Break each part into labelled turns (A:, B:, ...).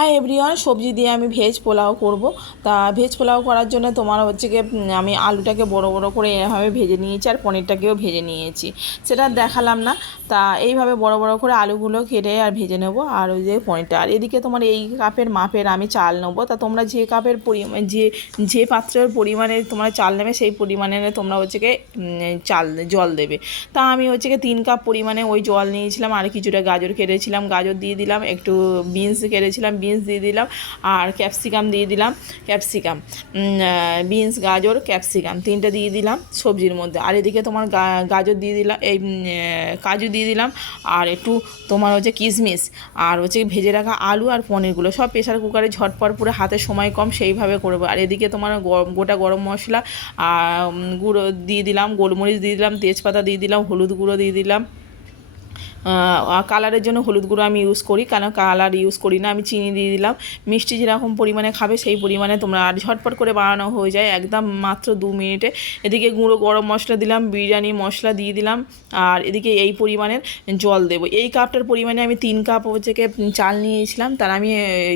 A: Hi everyone সবজি দিয়ে আমি ভেজ পোলাও করব। তা ভেজ পোলাও করার জন্য তোমার হচ্ছে গিয়ে আমি আলুটাকে বড় বড় করে এভাবে ভেজে নিয়েছি আর পনিরটাকেও ভেজে নিয়েছি। সেটা দেখালাম না। তা এইভাবে বড় বড় করে আলুগুলো কেটে আর ভেজে নেব আর ওই যে পনিরটা। আর এদিকে তোমার এই কাপের মাপের আমি চাল নেব। তা তোমরা যে কাপের পরিমাণ যে যে পাত্রের পরিমাণে তোমরা চাল নেবে, সেই পরিমাণে তোমরা হচ্ছে গিয়ে চাল, জল দেবে। তা আমি হচ্ছে গিয়ে তিন কাপ পরিমাণে ওই জল নিয়েছিলাম। আর কিছুটা গাজর কেটেছিলাম। গাজর দিয়ে দিলাম, একটু বিনস কেটেছিলাম। বিনস দিয়ে দিলাম আর ক্যাপসিকাম দিয়ে দিলাম ক্যাপসিকাম বিনস গাজর ক্যাপসিকাম তিনটে দিয়ে দিলাম সবজির মধ্যে। আর এদিকে তোমার গাজর দিয়ে দিলাম এই কাজু দিয়ে দিলাম আর একটু তোমার হচ্ছে কিশমিশ আর হচ্ছে ভেজে রাখা আলু আর পনিরগুলো সব প্রেশার কুকারে ঝটপট পুরো হাতে সময় কম সেইভাবে করব। আর এদিকে তোমার গোটা গরম মশলা আর গুঁড়ো দিয়ে দিলাম, গোলমরিচ দিয়ে দিলাম, তেজপাতা দিয়ে দিলাম, হলুদ গুঁড়ো দিয়ে দিলাম। কালারের জন্য হলুদ গুঁড়ো আমি ইউজ করি, কেন কালার ইউজ করি না, আমি চিনি দিয়ে দিলাম। মিষ্টি যেরকম পরিমাণে খাবে সেই পরিমাণে তোমরা আর ঝটপট করে বানানো হয়ে যায়, একদম মাত্র দু মিনিটে। এদিকে গুঁড়ো গরম মশলা দিলাম, বিরিয়ানি মশলা দিয়ে দিলাম, আর এদিকে এই পরিমাণের জল দেবো। এই কাপটার পরিমাণে আমি তিন কাপ গিয়ে চাল নিয়েছিলাম, তার আমি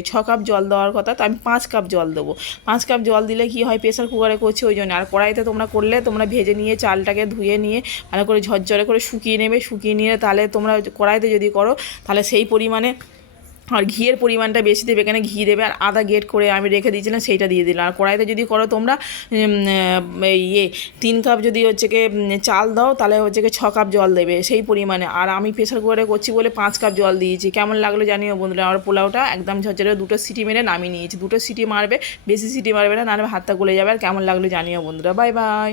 A: ছ কাপ জল দেওয়ার কথা, তো আমি পাঁচ কাপ জল দেবো। পাঁচ কাপ জল দিলে কি হয় প্রেশার কুকারে করছি ওই জন্য। আর কড়াইতে তোমরা করলে, তোমরা ভেজে নিয়ে চালটাকে ধুয়ে নিয়ে ভালো করে ঝরঝরে করে শুকিয়ে নেবে, শুকিয়ে নিয়ে তাহলে তোমরা কড়াইতে যদি করো, তাহলে সেই পরিমাণে আর ঘিয়ের পরিমাণটা বেশি দেবে, এখানে ঘি দেবে আর আদা গেট করে আমি রেখে দিয়েছিলাম, সেইটা দিয়ে দিলাম। আর কড়াইতে যদি করো তোমরা ইয়ে তিন কাপ যদি হচ্ছে কি চাল দাও, তাহলে হচ্ছে কি ছ কাপ জল দেবে সেই পরিমাণে। আর আমি প্রেশার কুকারে করছি বলে পাঁচ কাপ জল দিয়েছি। কেমন লাগল জানিও বন্ধুরা? আমার পোলাওটা একদম ঝরঝরে দুটো সিটি মেরে নামিয়ে নিয়েছি। দুটো সিটি মারবে, বেশি সিটি মারবে না, নাহলে হাতটা গলে যাবে। আর কেমন লাগল জানিও বন্ধুরা? Bye bye